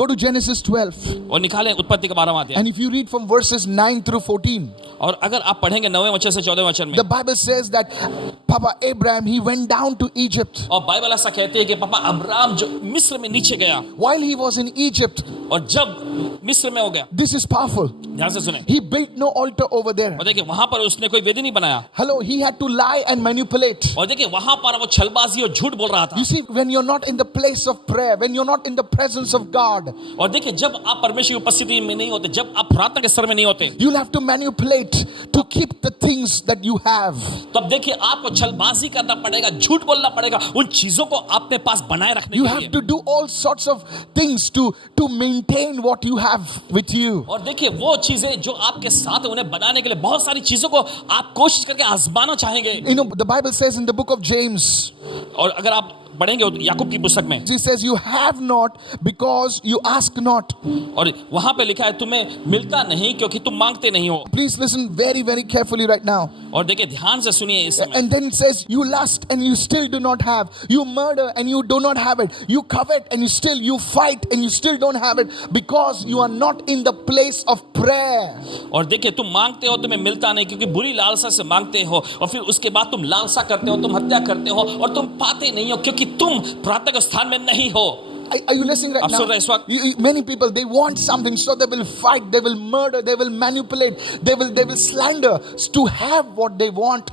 Go to Genesis 12. और निकालें उत्पत्ति का 12वां अध्याय। And if you read from verses 9 through 14, और अगर आप पढ़ेंगे 9वें वचन से 14वें वचन में, the Bible says that Papa Abraham, he went down to Egypt. और बाइबल ऐसा कहते हैं कि पापा अब्राहम जो मिस्र में नीचे गया, While he was in Egypt, और जब मिस्र में हो गया, this is powerful. ध्यान से सुने, He built no altar over there. और देखिए वहां पर उसने कोई वेदी नहीं बनाया, Hello, he had to lie and manipulate. और देखिए वहां पर वो छलबाजी और झूठ बोल रहा था। You see, when you're not in the place of prayer, when you're not in the presence of God, और देखिए जब आप परमेश्वर की उपस्थिति में नहीं होते, जब आप प्रार्थना के स्तर में नहीं होते, you'll have to manipulate to keep the things that you have. तब देखिए आपको छलबाजी करना पड़ेगा, झूठ बोलना पड़ेगा उन चीजों को अपने पास बनाए रखने You के have लिए। to do all sorts of things to maintain what you have with you. और देखिए वो चीजें जो आपके साथ है, उन्हें बनाने के लिए बहुत सारी चीजों को आप कोशिश करके आजमाना चाहेंगे। You know, the Bible says in the book of James, और अगर आप पढ़ेंगे याकूब की पुस्तक में, it says, you have not because you ask not. और वहां पे लिखा है तुम्हें मिलता नहीं क्योंकि तुम मांगते नहीं हो। Please listen very, very carefully right now. और देखिए ध्यान से सुनिए इस समय। And then it says, you lust and you still do not have. You murder and you do not have it. You covet and you fight and you still don't have it because you are not in the place of prayer. और देखिए तुम मांगते हो तुम्हें मिलता नहीं क्योंकि बुरी लालसा से मांगते हो, और फिर उसके बाद तुम लालसा करते हो, तुम हत्या करते हो, और तुम पाते नहीं हो क्योंकि तुम प्रार्थना के स्थान में नहीं हो। Are you listening right आप सुन रहे हैं इस now? वक्त? Many people, they want something, so they will fight, they will murder, they will manipulate, they will slander to have what they want.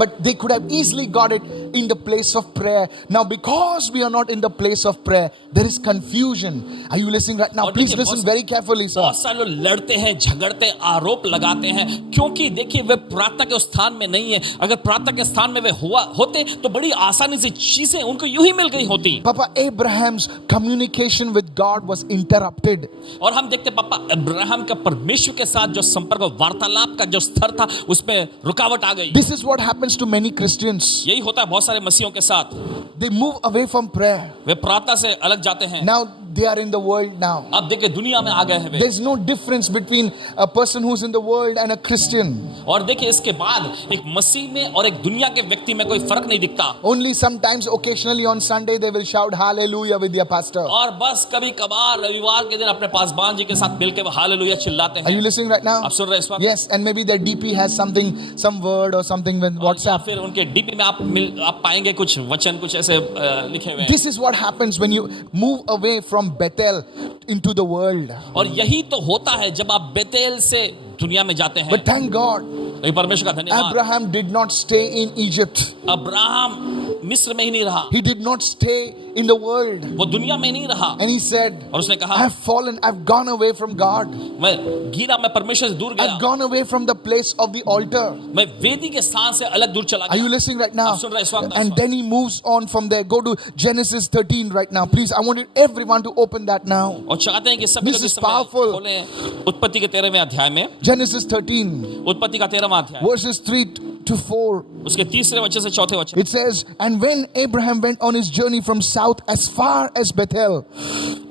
But they could have easily got it in the place of prayer. Now, because we are not in the place of prayer, there is confusion. Are you listening right now? और Please देखिए, listen very carefully, sir. बहुत सारे लोग लड़ते हैं, झगड़ते हैं, आरोप लगाते हैं क्योंकि देखिए वे प्रार्थना के स्थान में नहीं है। अगर प्रार्थना के स्थान में वे होते तो बड़ी आसानी से चीजें उनको यूं ही मिल गई होती। Papa Abraham's communication with God was interrupted. और हम देखते पापा अब्राहम का परमेश्वर के साथ जो संपर्क, वार्तालाप का जो स्तर था, उसमें रुकावट आ गई। This is what happens to many Christians. यही होता है बहुत सारे मसीहों के साथ, They move away from prayer. वे प्रार्थना से अलग जाते हैं। Now they are in the world now. अब देखिए दुनिया में आ गए हैं वे। There's no difference between a person who's in the world and a Christian. और देखिए इसके बाद एक मसीह में और एक दुनिया के व्यक्ति में कोई फर्क नहीं दिखता। Only sometimes, occasionally on Sunday, they will shout hallelujah with their pastor. और बस कभी कभार रविवार के दिन अपने पासबान जी के साथ मिलकर वो हालेलुया चिल्लाते Are you हैं। listening right now? आप सुन रहे हैं इस वक्त? Yes, and maybe their DP has something, some word or something with या WhatsApp. फिर उनके डीपी में आप पाएंगे कुछ वचन कुछ ऐसे लिखे हुए हैं। This is what happens when you move away from Bethel into the world. और यही तो होता है जब आप बेतेल से दुनिया में जाते हैं। But thank God, लेकिन परमेश्वर का धन्यवाद, Abraham did not stay in Egypt. Abraham मिस्र में ही नहीं रहा, He did not stay in the world. वो दुनिया में नहीं रहा, And he said, और उसने कहा I've fallen, I've gone away from God. मैं गिरा, मैं परमेश्वर से दूर I've गया, gone away from the place of the altar. मैं वेदी के स्थान से अलग दूर चला Are you गया। listening right now? आप सुन रहे हैं इस वक्त? And then he moves on from there. Go to Genesis 13 right now. Please, I want everyone to open that now. और चाहते हैं कि सभी This लोग is इस समय powerful. खोलें उत्पत्ति के 13वें अध्याय में, Genesis 13, उत्पत्ति का 13वां अध्याय, verses 3 to 4. उसके 3 वचन से 4 वचन। It says, and when Abraham went on his journey from south as far as Bethel.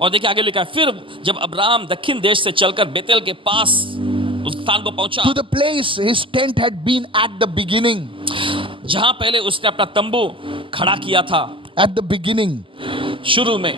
और देखिए आगे लिखा है, फिर जब अब्राहम दक्षिण देश से चलकर बेतेल के पास उस स्थान को पहुंचा To the place his tent had been at the beginning. जहां पहले उसने अपना तंबू खड़ा किया था, At the beginning. शुरू में,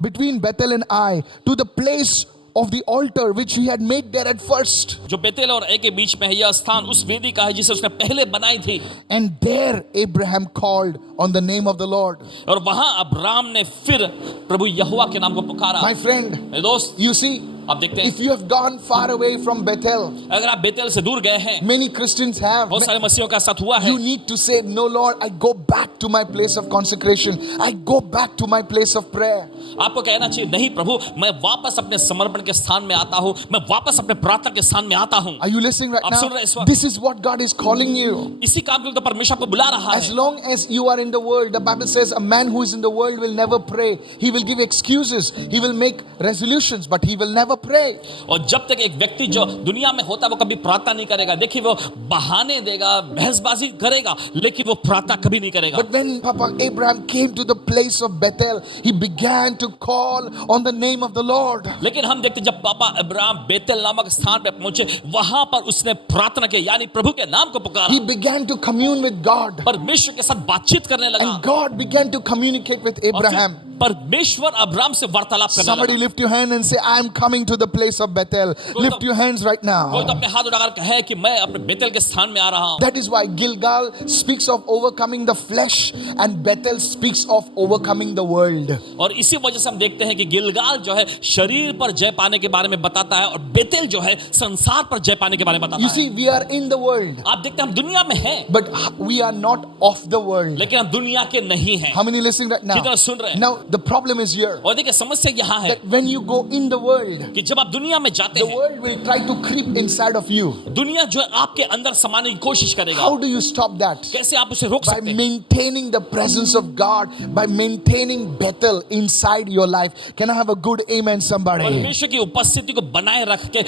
Between Bethel and Ai, to the place of the altar which he had made there at first. जो बेतेल और ए के बीच में है, यह स्थान उस वेदी का है जिसे उसने पहले बनाई थी। And there Abraham called on the name of the Lord. और वहां अब्राहम ने फिर प्रभु यहोवा के नाम को पुकारा। My friend, मेरे दोस्त, you see, आप देखते हैं, if you have gone far away from Bethel, अगर आप बेतेल से दूर गए हैं, many Christians have, बहुत सारे मसीहों का साथ हुआ है, you need to say, no Lord, I go back to my place of consecration. I go back to my place of prayer. आपको कहना चाहिए, नहीं प्रभु, मैं वापस अपने समर्पण के स्थान में आता हूं, मैं वापस अपने प्रार्थना के स्थान में आता हूं। Are you listening right आप सुन रहे हैं इस now? वक्त? This is what God is calling you. इसी काम के लिए तो परमेश्वर आपको बुला रहा As है। long as you are in the world, the Bible says a man who is in the world will never pray. He will give excuses. He will make resolutions, but he will never pray. और जब तक एक व्यक्ति जो दुनिया में होता है वो कभी प्रार्थना नहीं करेगा। देखिए वो बहाने देगा, बहसबाजी करेगा, लेकिन वो प्रार्थना कभी नहीं करेगा। But when Papa Abraham came to the place of Bethel, he began to call on the name of the Lord. लेकिन हम देखते जब पापा अब्राहम बेतेल नामक स्थान पे पहुंचे, वहां पर उसने प्रार्थना की, यानी प्रभु के नाम को पुकारा। He began to commune with God. परमेश्वर के साथ बातचीत करने लगा। And God began to communicate with Abraham. परमेश्वर अब्राहम से वार्तालाप करने Somebody लगा। lift your hand and say, I am coming to the place of Bethel. Lift your hands right कोई तो now. अपने हाथ उठाकर कहे कि मैं अपने बेतेल के स्थान में आ रहा हूं। That is why Gilgal speaks of overcoming the flesh and Bethel speaks of overcoming the world. और इसी वजह से हम देखते हैं कि गिलगाल जो है शरीर पर जय पाने के बारे में बताता है और बेतेल जो है संसार पर जय पाने के बारे में बताता You है। see, we are in the world, आप देखते हैं हम दुनिया में हैं, but we are not of the world. लेकिन हम दुनिया के नहीं हैं। How many listening right now? कितना सुन रहे हैं? Now, the problem is here और देखिए समस्या यहाँ है that when you go in the world, कि जब आप दुनिया में जाते the हैं, world will try to creep inside of you. दुनिया जो है आपके अंदर समाने की कोशिश करेगा। How do you stop that? कैसे आप उसे रोक By सकते हैं? maintaining the presence of God, by maintaining Bethel inside your life. Can I have a good amen, somebody? परमेश्वर की उपस्थिति को बनाए रख के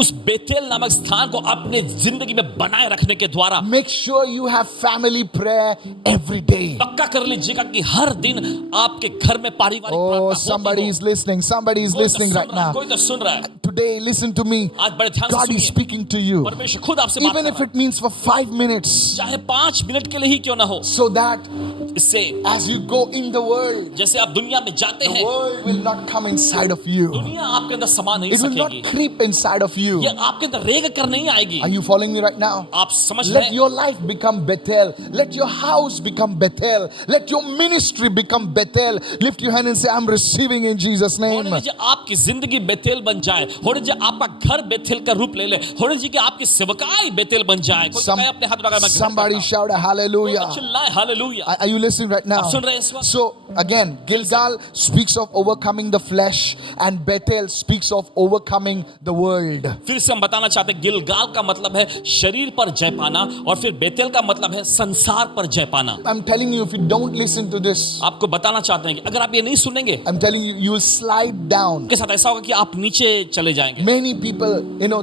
उस बेतेल नामक स्थान को अपने जिंदगी में बनाए रखने के द्वारा Make sure you have family prayer every day. पक्का कर लीजिएगा कि हर दिन आपके घर में पारिवारिक Oh, प्रार्थना somebody होती is listening. Somebody is हो। कोई तो listening सुन right रहा है, now. कोई तो सुन रहा है। Today, listen to me. आज बड़े ध्यान God से is सुनिए। speaking to you. परमेश्वर खुद आपसे बात Even कर if रहा है। it means for 5 minutes. चाहे 5 मिनट के लिए ही क्यों ना हो, So that इससे as you go in the world, जैसे आप दुनिया में जाते the हैं, world will not come inside of you. दुनिया आपके अंदर समा नहीं It will not सकेगी। creep inside of you. ये आपके अंदर रेग कर नहीं आएगी। Are you following me right now? आप समझ रहे Let हैं? your life become Bethel. Let your house become Bethel. Let your ministry become Bethel. Lift your hand and say, I'm receiving in Jesus' name. होने दीजिए आपकी जिंदगी बेतेल बन जाए, होने दीजिए आपका घर बेतेल का रूप ले ले, होने दीजिए कि आपकी सेवकाई बेतेल बन जाए। कोई तो कहे अपने हाथ उठाकर मैं ग्रहण Somebody करता हूं। shout a कोई तो hallelujah. चिल्लाए hallelujah. Are you listening right now? आप सुन रहे हैं इस वक्त? So again, Gilgal speaks of overcoming the flesh and Bethel speaks of overcoming the world. फिर से हम बताना चाहते हैं गिलगाल का मतलब है शरीर पर जय पाना और फिर बेतेल का मतलब है संसार पर जय पाना। I'm telling you, if you don't listen to this, आपको बताना चाहते हैं कि अगर आप ये नहीं सुनेंगे, I'm telling you, you will slide down. आपके साथ ऐसा होगा कि आप नीचे चले जाएंगे। Many people,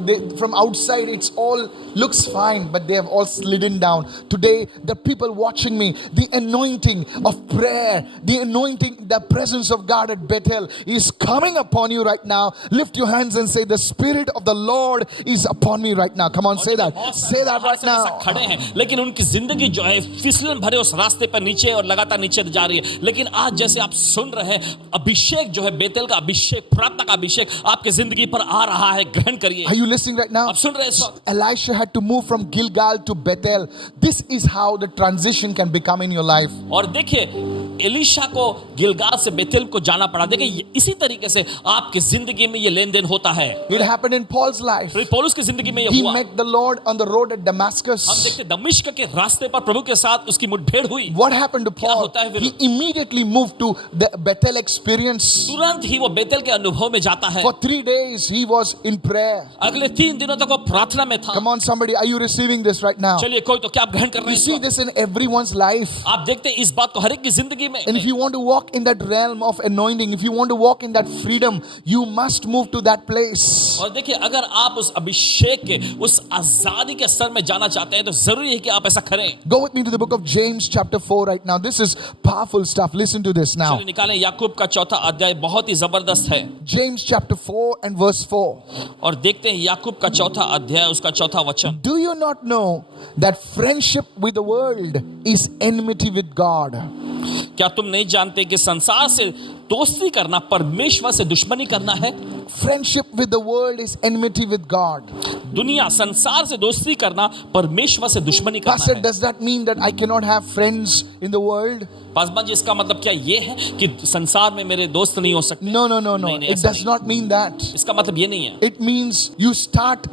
they, from outside, it's all looks fine, but they have all slidden down. Today, the people watching me, the anointing of prayer, the anointing, the presence of God at Bethel is coming upon you right now. Lift your hands and say, the Spirit of the Lord is upon me right now. Come on, say that. Say that right now. खड़े हैं, लेकिन उनकी जिंदगी जो है फिसलन भरे उस रास्ते पर नीचे और लगातार नीचे जा रही है। लेकिन आज जैसे आप सुन रहे हैं, अभिषेक जो है बेतेल का अभिषेक, प्रार्थना का अभिषेक आपके जिंदगी पर आ रहा है। ग्रहण करिए। Are you listening right now? आप सुन रहे हैं इस वक्त? Elisha had to move from Gilgal to Bethel. This is how the transition can become in your life. और देखिए एलिशा को गिलगाल से बेतेल को जाना पड़ा। देखिए इसी तरीके से आपकी जिंदगी में ये लेन देन होता है। It happened in Paul's life. फिर पौलुस की जिंदगी में ये He हुआ। met the Lord on the road at Damascus. हम देखते दमिश्क के रास्ते पर प्रभु के साथ उसकी मुठभेड़ हुई। What happened to Paul? होता है फिर? He immediately moved to the Bethel experience. तुरंत ही वो बेतेल के अनुभव में जाता है। For 3 days he was in prayer. अगले 3 दिनों तक वो प्रार्थना में था। Come on, somebody, are you receiving this right now? चलिए कोई तो क्या आप ग्रहण कर रहे You हैं इस see वक्त? this in everyone's life. आप देखते हैं इस बात को हर एक की जिंदगी में। And if you want to walk in that realm of anointing, if you want to walk in that freedom, you must move to that place. और देखिए अगर आप उस अभिषेक के उस आजादी के स्तर में जाना चाहते हैं तो जरूरी है कि आप ऐसा करें। Go with me to the book of James chapter 4 right now. This is powerful stuff. Listen to this now. चलिए निकालें याकूब का 4था अध्याय बहुत ही जबरदस्त है। James chapter 4 and verse 4. और देखते हैं याकूब का 4था अध्याय उसका 4था वचन। Do you not know that friendship with the world is enmity with God? क्या तुम नहीं जानते कि संसार से दोस्ती करना परमेश्वर से दुश्मनी करना है? Friendship with the world is enmity with God. दुनिया संसार से दोस्ती करना परमेश्वर से दुश्मनी करना Pastor, है। does that mean that I cannot have friends in the world? Paswan ji इसका मतलब क्या ये है कि संसार में मेरे दोस्त नहीं हो सकते? No, no, no, no. नहीं, It ऐसा does not mean that. इसका मतलब ये नहीं है। It means you start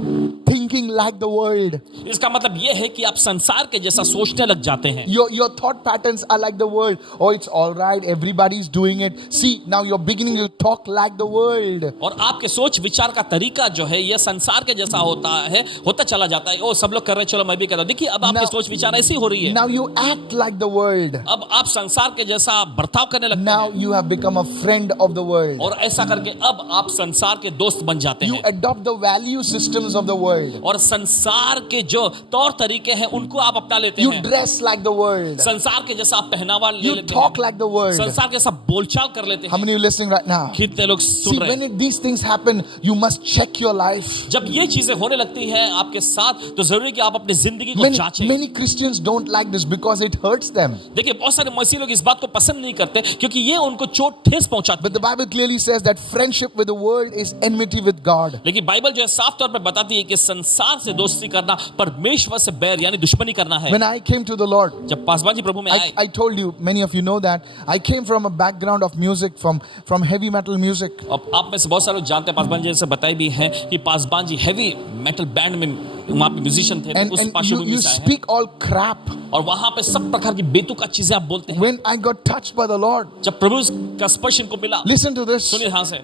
thinking like the world. इसका मतलब ये है कि आप संसार के जैसा सोचने लग जाते हैं। Your thought patterns are like the world. Oh, it's all right. Everybody's doing it. See, now you're beginning to talk like the world. और आपके सोच विचार का तरीका जो है ये संसार के जैसा होता चला जाता है। ओ सब लोग कर रहे हैं, चलो मैं भी करता हूं। देखिए अब आपकी Now- सोच विचार ऐसी हो रही है। Now you act like the world. अब आप संसार के जैसा बर्ताव करने लगते Now हैं you have become a friend of the world. और ऐसा करके अब आप संसार के दोस्त बन जाते You हैं adopt the value systems of the world. और संसार के जो तौर तरीके हैं उनको आप अपना लेते You हैं। dress like the world. संसार के जैसा आप पहनावा ले You लेते talk हैं। like the world. संसार के जैसा बोलचाल कर लेते How हैं। many of you listening right now? कितने लोग See, सुन रहे when हैं? these things things happen, you must check your life. जब ये चीजें होने लगती हैं आपके साथ तो जरूरी है कि आप अपनी जिंदगी को जांचें। Many Christians don't like this because it hurts them. देखिए बहुत सारे मसीही लोग इस बात को पसंद नहीं करते क्योंकि ये उनको चोट ठेस पहुंचाती But the Bible clearly says that friendship with the world is enmity with God. लेकिन बाइबल जो है साफ तौर पर बताती है कि संसार से दोस्ती करना परमेश्वर से बैर यानी दुश्मनी करना है। When I came to the Lord, जब पासवान जी प्रभु में आए, I told you, many of you know that I came from a background of music, from heavy metal music. अब आप में से बहुत सारे लोग जानते हैं पासवान जी से बताई भी हैं कि Paswan ji heavy metal band में वहाँ पे म्यूजिशियन थे, And उस you पार्श्वभूमि से आए हैं speak all crap. और वहाँ पे सब प्रकार की बेतुका चीजें आप बोलते हैं। When I got touched by the Lord, जब प्रभु का स्पर्श इनको मिला, listen to this. सुनिए ध्यान से,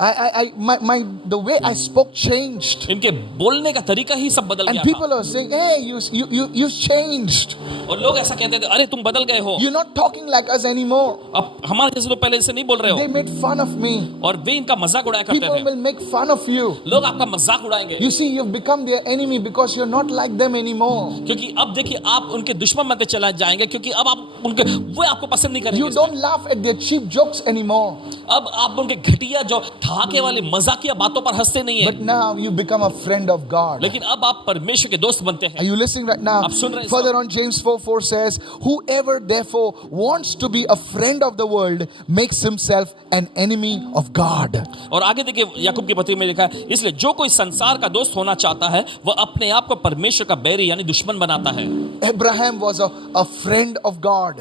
The way I spoke changed. इनके बोलने का तरीका ही सब बदल And गया people था are saying, hey, you changed. और लोग ऐसा कहते थे, अरे तुम बदल गए हो, You're not talking like us anymore. अब हमारे जैसे लोग पहले जैसे नहीं बोल रहे They हो। made fun of me. और वे इनका मजाक उड़ाया करते People थे, will make fun of you. लोग आपका मजाक उड़ाएंगे You see, you've become their enemy because you're not like them anymore. क्योंकि अब देखिए आप उनके दुश्मन बनते चला जाएंगे क्योंकि अब आप उनके वो आपको पसंद नहीं You करेंगे। don't laugh at their cheap jokes anymore. अब आप उनके घटिया जो ठहाके वाले मजाकिया बातों पर हंसते नहीं But है, now you become a friend of God. लेकिन अब आप परमेश्वर के दोस्त बनते Are हैं। you listening right now? आप सुन रहे हैं Further सब? on, James 4:4 says, whoever therefore wants to be a friend of the world makes himself an enemy of God. और आगे देखिए याकूब की पत्री में लिखा है, इसलिए जो कोई संसार का दोस्त होना चाहता है वह अपने आप को परमेश्वर का बैरी यानी दुश्मन बनाता है। Abraham was a friend of God.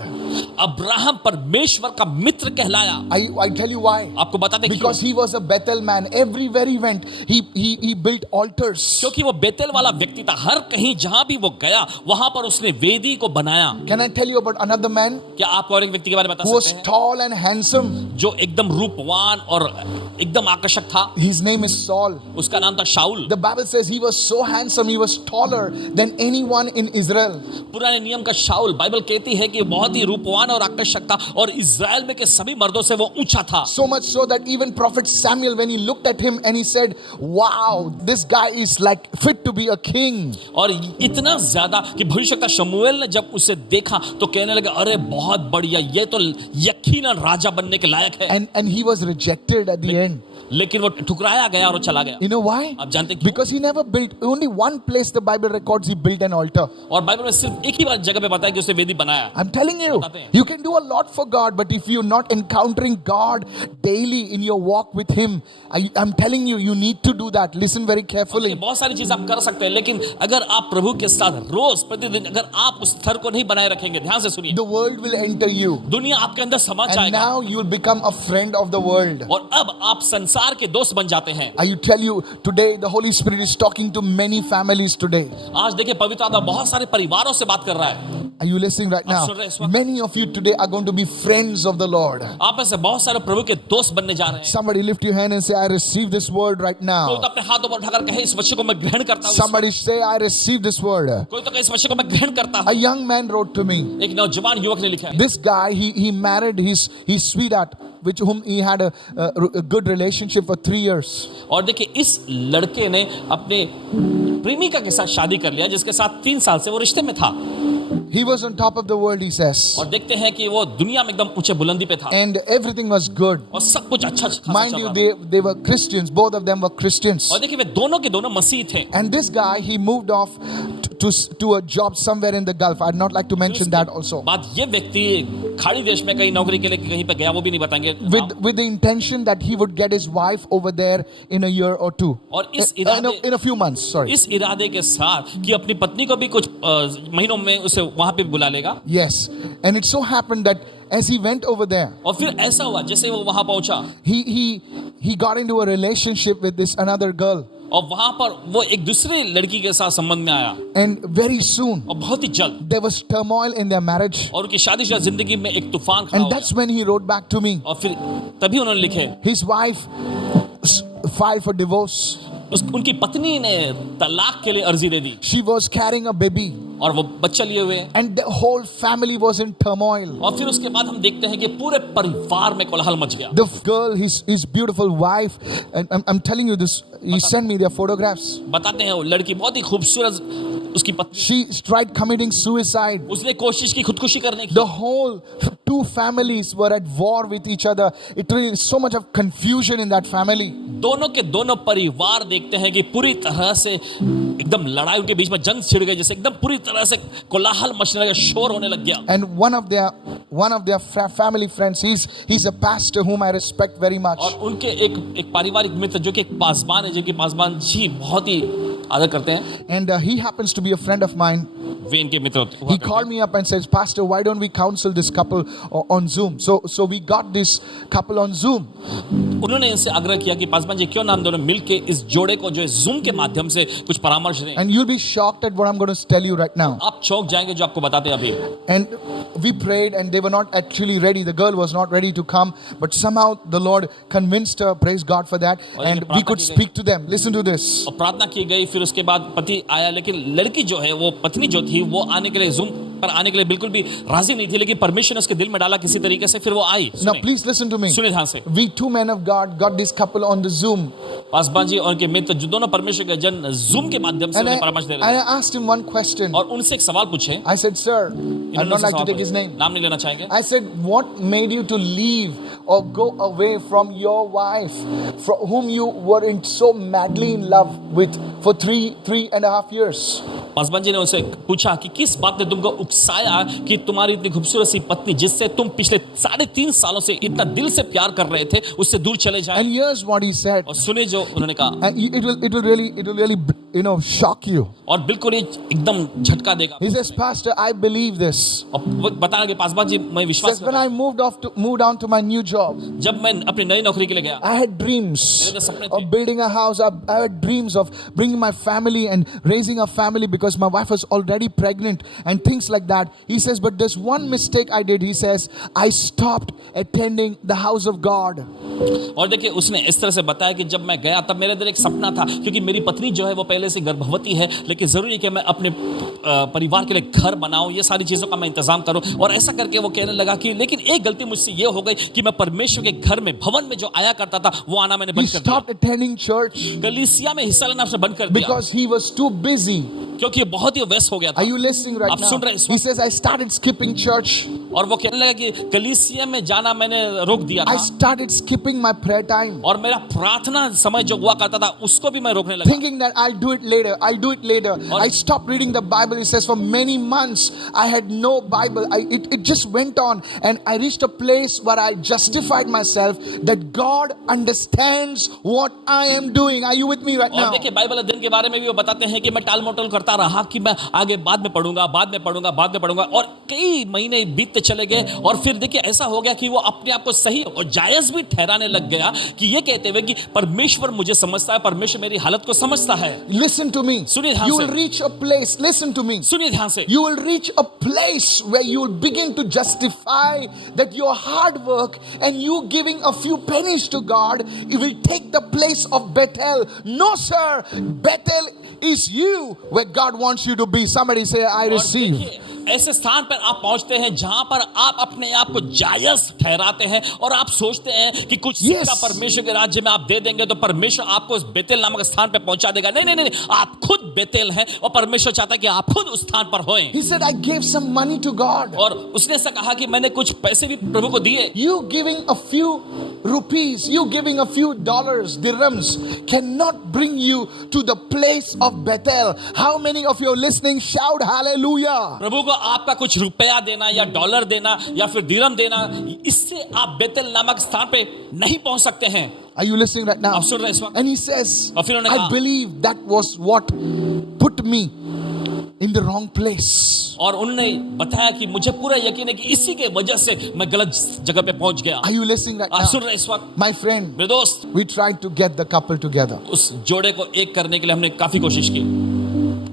Abraham परमेश्वर का मित्र कहलाया। I tell you why. आपको बता दें Because क्यों? he was a Bethel man. Everywhere he went, he built altars. क्योंकि वो बेतेल वाला व्यक्ति था, हर कहीं जहां भी वो गया वहां पर उसने वेदी को बनाया। Can I tell you about another man क्या आपको और एक व्यक्ति के बारे में बता who was सकते हैं tall and handsome? जो एकदम रूपवान और एकदम आकर्षक था? His name is Saul. उसका नाम था शाऊल। The Bible says he was so handsome, he was taller than anyone in Israel. पुराने नियम का शाऊल, बाइबल कहती है कि बहुत ही रूपवान और आकर्षक था और इज़राइल में के सभी मर्दों से वो ऊंचा था। So much so that even Prophet Samuel, when he looked at him and he said, wow, this guy is like fit to be a king. और इतना ज्यादा कि भविष्यवक्ता शमूएल ने जब उसे देखा तो कहने लगा, अरे बहुत बढ़िया, ये तो यकीनन राजा बनने के लायक है। And he was rejected at the end. लेकिन वो ठुकराया गया और वो चला गया। You know why? आप जानते क्यों? Because he never built, only one place the Bible records he built an altar. और बाइबल में सिर्फ एक ही बार जगह पे बताया कि उसने वेदी बनाया। I'm telling you, बताते हैं। you can do a lot for God, but if you're not encountering God daily in your walk with Him, I'm telling you, you need to do that. Listen very carefully. बहुत सारी चीज आप कर सकते हैं, लेकिन अगर आप प्रभु के साथ रोज प्रतिदिन अगर आप उस स्तर को नहीं बनाए रखेंगे, ध्यान से सुनिए, The world will enter you. दुनिया आपके अंदर समा And जाएगा now you'll become a friend of the world. और अब आप संसार के दोस्त बन जाते हैं। I tell you, today the Holy Spirit is talking to many families today. आज देखिए पवित्र आत्मा बहुत सारे परिवारों से बात कर रहा है। Are you listening right now? सुन रहे हैं इस वक्त? Many of you today are going to be friends of the Lord. आप में से बहुत सारे प्रभु के दोस्त बनने जा रहे हैं। Somebody lift your hand and say, I receive this word right कोई now. तो अपने हाथों पर उठाकर कहे, इस वचन को मैं ग्रहण करता हूँ। Somebody say, I receive this word. कोई तो कहे, इस वचन को मैं ग्रहण करता A हूँ। young man wrote to me. एक नौजवान युवक ने लिखा है, This guy, he married his sweetheart, with whom he had a good relationship for 3 years. और देखिए इस लड़के ने अपने प्रेमिका के साथ शादी कर लिया जिसके साथ 3 साल से वो रिश्ते में था। He was on top of the world, he says. और देखते हैं कि वो दुनिया में एकदम ऊंचे बुलंदी पे था And everything was good. और सब कुछ अच्छा खासा Mind चल you, रहा था। they were Christians. Both of them were Christians. और देखिए वे दोनों के दोनों मसीह थे। And this guy, he moved off to a job somewhere in the Gulf. I'd not like to mention that also. बाद ये व्यक्ति खाड़ी देश में कहीं नौकरी के लिए कहीं पे गया, वो भी नहीं बताएंगे। With the intention that he would get his wife over there in a year or two. और इस In a few months, sorry. इस इरादे के साथ कि अपनी पत्नी को भी कुछ महीनों में उसे वहां पे बुला लेगा। Yes. And it so happened that as he went over there, और फिर ऐसा हुआ जैसे वो वहां पहुंचा he got into a relationship with this another girl. और वहां पर वो एक दूसरी लड़की के साथ संबंध में आया And very soon, और बहुत ही जल्द there was turmoil in their marriage. और उनकी शादीशुदा जिंदगी में एक तूफान खड़ा हो And गया। that's when he wrote back to me. और फिर तभी उन्होंने लिखे, His wife filed for divorce. उनकी पत्नी ने तलाक के लिए अर्जी दे दी She was carrying a baby. और वो बच्चा लिए हुए। And the whole family was in turmoil. और फिर उसके बाद हम देखते हैं कि पूरे परिवार में कोलाहल मच गया। The girl, his beautiful wife, and I'm telling you this, he sent me their photographs. बताते हैं वो लड़की बहुत ही खूबसूरत, उसकी पत्नी, She tried committing suicide. उसने कोशिश की खुदकुशी करने की। The whole two families were at war with each other. It really so much of confusion in that family. दोनों के दोनों परिवार देखते हैं कि पूरी तरह से एकदम लड़ाई उनके बीच में जंग छिड़ गई, जैसे एकदम पूरी तरह से कोलाहल मचने लगा, शोर होने लग गया। And one of their family friends, he's a pastor whom I respect very much. और उनके एक पारिवारिक मित्र जो कि एक पासबान है, जिनकी पासबान जी बहुत ही आदर करते हैं, And he happens to be a friend of mine. वे इनके मित्र होते He called me up and says, Pastor, why don't we counsel this couple on Zoom? So we got this couple on Zoom. उन्होंने इनसे आग्रह किया कि पासबान जी क्यों ना हम दोनों मिलके इस जोड़े को जो है जूम के माध्यम से कुछ परामर्श दें। And you'll be shocked at what I'm going to tell you right now. आप चौंक जाएंगे जो आपको बताते हैं अभी। And we prayed and they were not actually ready. The girl was not ready to come, but somehow the Lord convinced her. Praise God for that. And we could speak to them. Listen to this. और प्रार्थना की गई, फिर उसके बाद पति आया, लेकिन लड़की जो है वो पत्नी जो थी वो आने के लिए जूम पर आने के लिए बिल्कुल भी राजी नहीं थी, लेकिन परमेश्वर ने उसके दिल में डाला किसी तरीके से, फिर वो आई। Now please listen to me. सुनिए ध्यान से। We two men of God got this couple on the Zoom. पासबान जी और उनके मित्र जो दोनों परमेश्वर के जन जूम के माध्यम से उन्हें परामर्श दे रहे And I asked him one question. थे और उनसे एक सवाल पूछे। I said, sir, I'd not like to take his name. नाम नहीं लेना चाहेंगे। I said, what made you to leave or go away from your wife, from whom you were so madly in love with for 3.5 years? पासबान जी ने उनसे पूछा कि किस बात ने तुमको उकसाया कि तुम्हारी इतनी खूबसूरत सी पत्नी जिससे तुम पिछले 3.5 सालों से इतना दिल से प्यार कर रहे थे उससे दूर चले जाए। And here's what he said. और सुने जो उन्होंने कहा। And it will really shock you. और बिल्कुल ही एकदम झटका देगा। He says, Pastor, I believe this. और वो बताना कि पासबान जी मैं विश्वास Says, when I moved on to my new job, जब मैं अपनी नई नौकरी के लिए गया, I had dreams मेरे तो सपने थे। of building a house. I had dreams of bringing my family and raising a family because my wife was already pregnant and things like that. He says, but there's one mistake I did. He says, I stopped attending the house of God. और देखिए उसने इस तरह से बताया कि जब मैं गया तब मेरे अंदर एक सपना था, क्योंकि मेरी पत्नी जो है वो पहले से गर्भवती है, लेकिन जरूरी है कि मैं अपने परिवार के लिए घर बनाऊं, ये सारी चीजों का मैं इंतजाम करूं। और ऐसा करके वो कहने लगा कि लेकिन एक गलती मुझसे ये हो गई कि मैं परमेश्वर के घर में भवन में जो आया करता था वो आना मैंने He बंद कर दिया। stopped attending church कलीसिया में हिस्सा लेना उसने बंद कर दिया because he was too busy. क्योंकि बहुत ही व्यस्त हो गया था। Are you listening right आप now? सुन रहे हैं इस He says, I started skipping church. और वो कहने लगा कि कलीसिया में जाना मैंने रोक दिया I था started skipping my prayer time. और मेरा प्रार्थना समय जो हुआ करता था उसको भी मैं रोकने लगा, Thinking that I'll do it later. I stopped reading the Bible. He says, for many months I had no Bible. It just went on, and I reached a place where I justified myself that God understands what I am doing. Are you with me right और now? देखिए Bible अध्ययन के बारे में भी वो बताते हैं कि मैं टाल मटोल करता रहा कि मैं आगे बाद में पढ़ूंगा और कई महीने बीतते चले गए और फिर देखिए ऐसा हो गया कि वो अपने आप को सही और जायज भी ठहराने लग गया कि ये कहते हुए कि परमेश्वर मुझे समझता है, परमेश्वर मेरी हालत को समझता है। Listen to me. सुनिए ध्यान You से। will reach a place. Listen to me. सुनिए ध्यान से। You will reach a place where you will begin to justify that your hard work and you giving a few pennies to God, it will take the place of Bethel. No, sir. Bethel is you where God wants you to be. Somebody say, I और receive. देखिए, ऐसे स्थान पर आप पहुंचते हैं जहां पर आप अपने आप को जायज ठहराते हैं और आप सोचते हैं कि कुछ सिक्का परमेश्वर के राज्य में आप दे देंगे तो परमेश्वर आपको उस बेतेल नामक स्थान पर पहुंचा देगा। नहीं, आप खुद बेतेल हैं और परमेश्वर चाहता है कि आप खुद उस स्थान पर होएं। He said, I gave some money to God. और उसने ऐसा कहा कि मैंने कुछ पैसे भी प्रभु को दिए। You giving a few rupees, you giving a few dollars, dirhams, cannot bring you to the place of Bethel. How many of you are listening? Shout hallelujah. प्रभु को आपका कुछ रुपया देना या डॉलर देना या फिर दिरहम देना, इससे आप बेतेल नामक स्थान पे नहीं पहुंच सकते हैं। Are you listening right now? आप सुन रहे हैं इस वक्त? And he says, और फिर उन्होंने I कहा, believe that was what put me in the wrong place. और उन्होंने बताया कि मुझे पूरा यकीन है कि इसी के वजह से मैं गलत जगह पे पहुंच गया। Are you listening right आप सुन now? रहे हैं इस वक्त? My friend, मेरे दोस्त, we tried to get the couple together. उस जोड़े को एक करने के लिए हमने काफी कोशिश की,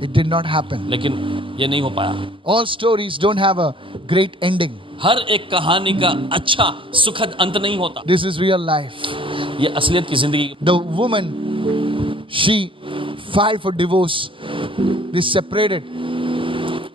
It did not happen. लेकिन ये नहीं हो पाया। All stories don't have a great ending. हर एक कहानी का अच्छा सुखद अंत नहीं होता। This is real life. ये असलियत की जिंदगी। The woman, she filed for divorce. They separated.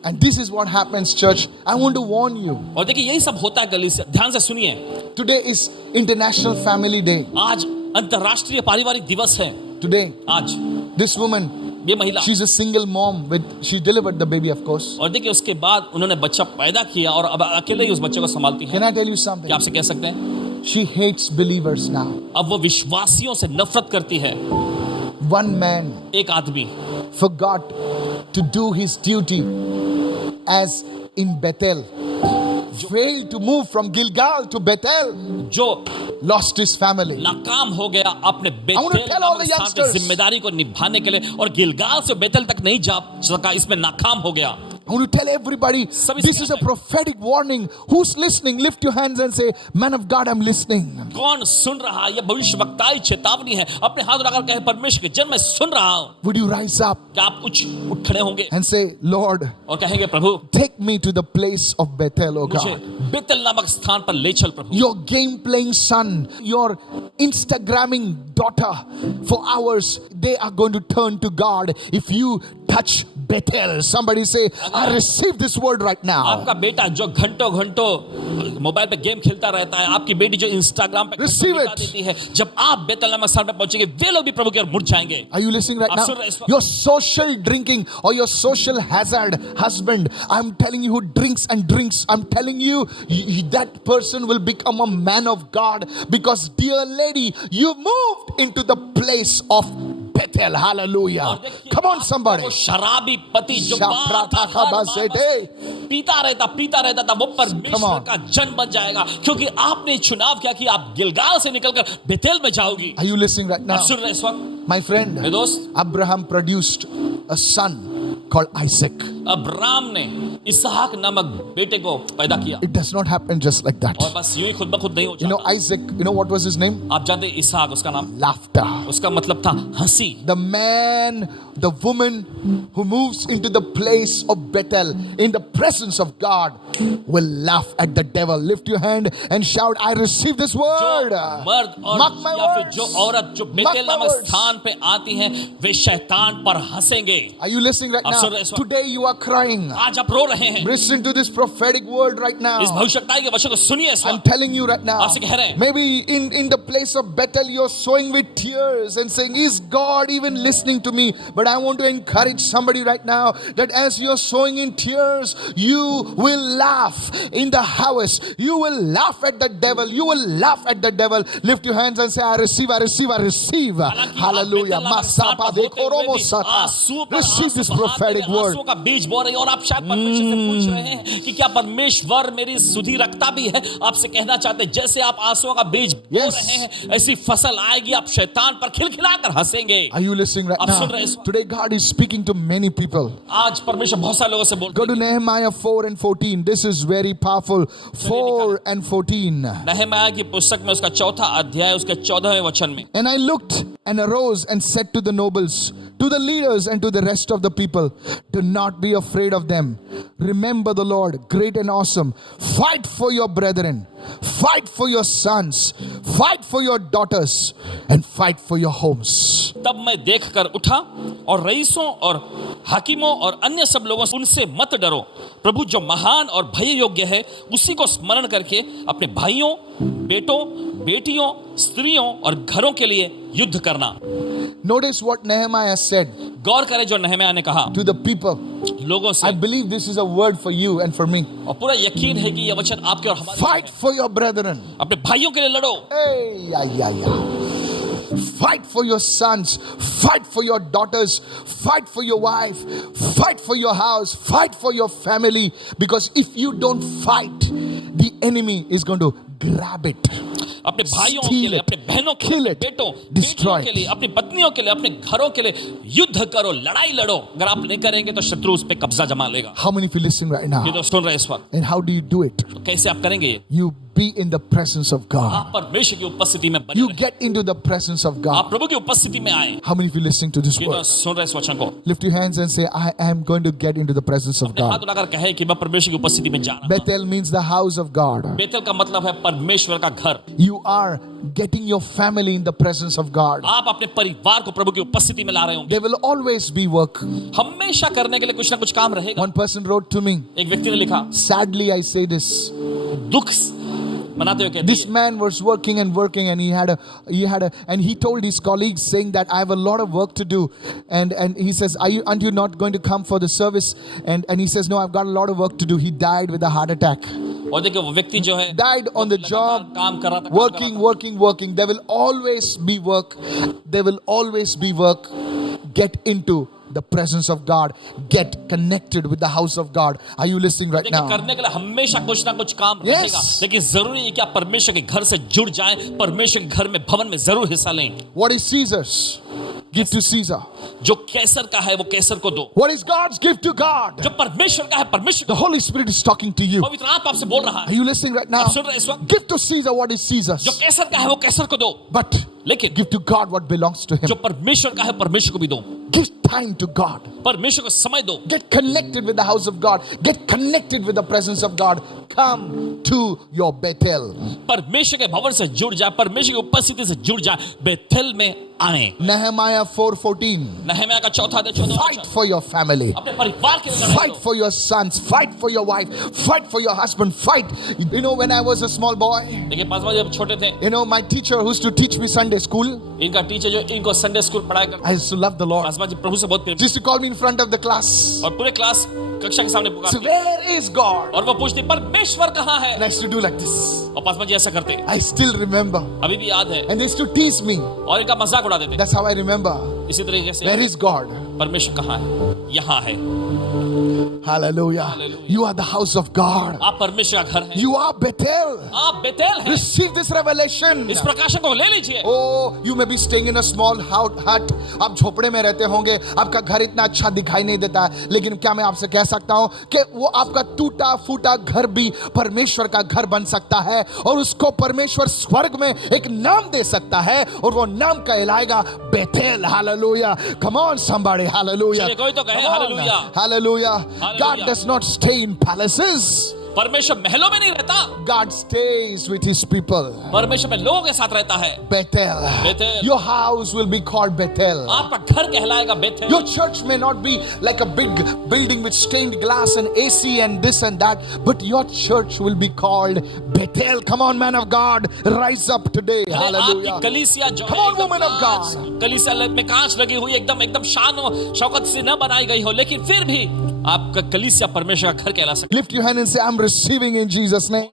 And this is what happens, church. I want to warn you. और देखिए यही सब होता है कलीसिया। ध्यान से सुनिए। Today is International Family Day. आज अंतर्राष्ट्रीय पारिवारिक दिवस है। Today, आज this woman, ये महिला, she's a single mom she delivered the baby, of course. और देखिए उसके बाद उन्होंने बच्चा पैदा किया और अब अकेले ही उस बच्चे को संभालती Can हैं। I tell you something? क्या आपसे कह सकते हैं? She hates believers now. अब वो विश्वासियों से नफरत करती है। One man एक आदमी forgot to do his duty as in Bethel. Failed to move from Gilgal to Bethel. जो Lost his family. नाकाम हो गया अपने want to Bethel tell all नामक the स्थान पे youngsters. जिम्मेदारी को निभाने के लिए और गिलगाल से बेतेल तक नहीं जा सका, इसमें नाकाम हो गया। I want to tell everybody, this is a prophetic warning. Who's listening? Lift your hands and say, man of God, I'm listening. कौन सुन रहा है? यह भविष्यवक्ताई चेतावनी है। अपने हाथ उठाकर कहे, परमेश्वर के जन मैं सुन रहा हूं। Would you rise up क्या आप उठ खड़े होंगे and say, Lord, और कहेंगे, प्रभु take me to the place of Bethel, oh मुझे God. बेतेल नामक स्थान पर ले चल प्रभु। Your game playing son, your Instagramming daughter for hours, they are going to turn to God if you touch Bethel. Somebody say, I receive this word right now. आपका बेटा जो घंटों घंटों मोबाइल पे गेम खेलता रहता है, आपकी बेटी जो इंस्टाग्राम पे Receive बिता it. देती है, जब आप बेतेल नामक स्थान पे पहुंचेंगे, वे लोग भी प्रभु की ओर मुड़ जाएंगे। Are you listening right आप now? सुन रहे हैं इस वक्त? Your social drinking or your social hazard husband, I'm telling you, who drinks and drinks, I'm telling you, that person will become a man of God, because dear lady, you moved into the place of Bethel. Hallelujah. Come on, somebody. वो शराबी पति जो Shaprata kabasete. पीता रहता था, वो Come परमेश्वर on. का जन बन जाएगा, क्योंकि आपने चुनाव किया कि आप गिलगाल से निकलकर बेतेल में जाओगी। Are you listening right now? आप सुन रहे हैं इस वक्त? My friend, मेरे दोस्त, Abraham produced a son called Isaac. Abram ने इसहाक नामक बेटे को पैदा किया, It does not happen just like that. और बस यूं ही खुद ब खुद नहीं हो You know, जाता। Isaac, you know what was his name? आप जानते हैं इसहाक उसका नाम, Laughter. उसका मतलब था हंसी। The man, the woman who moves into the place of Bethel in the presence of God will laugh at the devil. Lift your hand and shout, I receive this जो word. मर्द Mark और my या फिर words. जो औरत जो Mark Bethel my नामक words. स्थान पे आती हैं, वे शैतान पर हंसेंगे। Are you listening right आप now? सुन रहे हैं इस वक्त? Today you are crying. आज आप रो रहे हैं, Listen to this prophetic word right इस now. भविष्यवाणी के वचन को सुनिए इस I'm वक्त। telling you right now. आपसे कह रहे हैं। Maybe in the place of Bethel you're sowing with tears and saying, is God even listening to me? But I want to encourage somebody right now that as you're sowing in tears, you will laugh in the house. You will laugh at the devil. You will laugh at the devil. Lift your hands and say, I receive, I receive, I receive. हालांकि Hallelujah. आप बेतेल नामक स्थान पर होते हुए भी आंसुओं पर Receive this आंसू prophetic बहाते हुए word. आंसुओं का बीज बो रहे हैं, और आप शायद परमेश्वर से पूछ रहे हैं कि क्या परमेश्वर मेरी सुधि रखता भी है। आपसे कहना चाहते हैं, जैसे आप आंसुओं का बीज बो Yes. रहे हैं, ऐसी फसल आएगी, आप शैतान पर खिलखिलाकर हंसेंगे। Are you listening right आप सुन रहे हैं now? इस वक्त? Today God is speaking to many people. आज परमेश्वर बहुत सारे लोगों से बोलते Go to हैं। Nehemiah 4 and 14. This is very powerful. 4 and 14. नहम्याह की पुस्तक में उसका चौथा अध्याय उसके 14वें वचन में, And I looked and arose and said to the nobles, to the leaders and to the rest of the people, do not be afraid of them. Remember the Lord, great and awesome. Fight for your brethren. Fight for your sons. Fight for your daughters. And fight for your homes. तब मैं देखकर उठा और रईसों और हाकिमों और अन्य सब लोगों से, उनसे मत डरो। प्रभु जो महान और भय योग्य है, उसी को स्मरण करके अपने भाइयों, बेटों, बेटियों, स्त्रियों और घरों के लिए युद्ध करना। Notice what Nehemiah said गौर करें जो नहम्याह ने कहा to the people. लोगों से, I believe this is a word for you and for me. और पूरा यकीन है कि यह वचन आपके और हमारे लिए Fight है। for your brethren. अपने भाइयों के लिए लड़ो, Hey, yeah, yeah, yeah. Fight for your sons. Fight for your daughters. Fight for your wife. Fight for your house. Fight for your family. Because if you don't fight, the enemy is going to grab it. अपने भाइयों के Steal लिए, it. अपने बहनों के Kill लिए, it. बेटों, Destroy बेटियों के it. लिए, अपनी पत्नियों के लिए, अपने घरों के लिए युद्ध करो, लड़ाई लड़ो। अगर आप नहीं करेंगे तो शत्रु उस पे कब्जा जमा लेगा। How many of you listening right ये now? तो सुन रहे हैं इस वक्त। And how do you do it? तो कैसे आप करेंगे ये? You be in the presence of God. आप परमेश्वर की उपस्थिति में बने You रहें। get into the presence of आप God. प्रभु की उपस्थिति में आए। How many of you listening to this ये तो word? सुन रहे हैं इस वचन को। Lift your hands and say, I am going to get into the presence of अपने हाथ God. उठाकर कहे कि मैं परमेश्वर की उपस्थिति में जा रहा हूं। Bethel means the house of God. Bethel का मतलब है परमेश्वर का घर। You are getting your family in the presence of God. आप अपने परिवार को प्रभु की उपस्थिति में ला रहे होंगे। There will always be work. हमेशा करने के लिए कुछ ना कुछ काम रहेगा। One person wrote to me, एक व्यक्ति ने लिखा, sadly I say this, दुख मनाते हुए कहते this हैं, man was working and working, and and he told his colleagues saying that I have a lot of work to do, and he says, aren't you not going to come for the service? And he says, no, I've got a lot of work to do. He died with a heart attack. और देखिए वो व्यक्ति जो है died on the लगातार job, काम कर रहा था, working. There will always be work. There will always be work. Get into the presence of God. Get connected with the house of God. Are you listening right देखिए now? करने के लिए हमेशा कुछ ना कुछ काम Yes. रहेगा, लेकिन जरूरी है कि आप परमेश्वर के घर से जुड़ जाएं, परमेश्वर के घर में भवन में जरूर हिस्सा लें। What is Caesar's? Give to Caesar. जो कैसर का है वो कैसर को दो, What is God's? Give to God. जो परमेश्वर का है परमेश्वर The Holy Spirit is talking to you. को। पवित्र आत्मा आपसे बोल रहा Are है, you listening right now? आप सुन रहे हैं इस वक्त? Give to Caesar what is Caesar's. जो कैसर का है वो कैसर को दो, But लेकिन give to God what belongs to him. जो परमेश्वर का है परमेश्वर को भी दो। Give time to God. परमेश्वर को समय दो। Get connected with the house of God. Get connected with the presence of God. Come to your Bethel. परमेश्वर के भवन से जुड़ जाए, परमेश्वर की उपस्थिति से जुड़ जाए, बेथेल में आए। Nehemiah 4:14. नहम्याह का चौथा अध्याय 14 Fight for your family. अपने परिवार के लिए लड़ाई Fight low. for your sons. Fight for your wife. Fight for your husband. Fight. You know, when I was a small boy, देखिए पासवान जब छोटे थे, you know, my teacher who used to teach me Sunday school, इनका teacher जो इनको Sunday school पढ़ाया करता, I used to love the Lord. Paswan ji प्रभु से बहुत प्रेम, He used to call me in front of the class. और पूरे क्लास कक्षा के सामने So, पुकारते, where is God? और वो पूछते परमेश्वर कहाँ है, And I used to do like this. और पासवान जी ऐसा करते, I still remember. अभी भी याद है, And they used to tease me. और इनका मजाक उड़ाते थे। That's how I remember. इसी तरीके से Where is God? परमेश्वर कहाँ है, यहाँ है। Hallelujah. Hallelujah. You are the house of God. आप परमेश्वर का घर हैं, You are Bethel. आप बेतेल हैं। Receive this revelation. इस प्रकाशन को ले लीजिए। Oh, you may be staying in a small hut. आप झोपड़े में रहते होंगे, आपका घर इतना अच्छा दिखाई नहीं देता है, लेकिन क्या मैं आपसे कह सकता हूं कि वो आपका टूटा फूटा घर भी परमेश्वर का घर बन सकता है, और उसको परमेश्वर स्वर्ग में एक नाम दे सकता है, और वो नाम कहलाएगा Bethel. Hallelujah. Come on somebody. Hallelujah. चलिए, कोई तो कहे Come on. Hallelujah. Hallelujah. God Hallelujah. does not stay in palaces. परमेश्वर महलों में नहीं रहता, God stays with his people. परमेश्वर में लोगों के साथ रहता है। Bethel. Bethel. Your house will be called Bethel. आपका घर कहलाएगा Bethel. Your church may not be like a big building with stained glass and AC and this and that, but your church will be called Bethel. Come on, man of God, rise up today. Hallelujah. आपकी कलीसिया जो Come है on, एकदम woman of कांच, God. कलीसिया में कांच लगी हुई, एकदम एकदम शान और शौकत से न बनाई गई हो, लेकिन फिर भी आपका कलीसिया परमेश्वर का घर कहला सकता है। Lift your hand and say, I'm receiving in Jesus' name.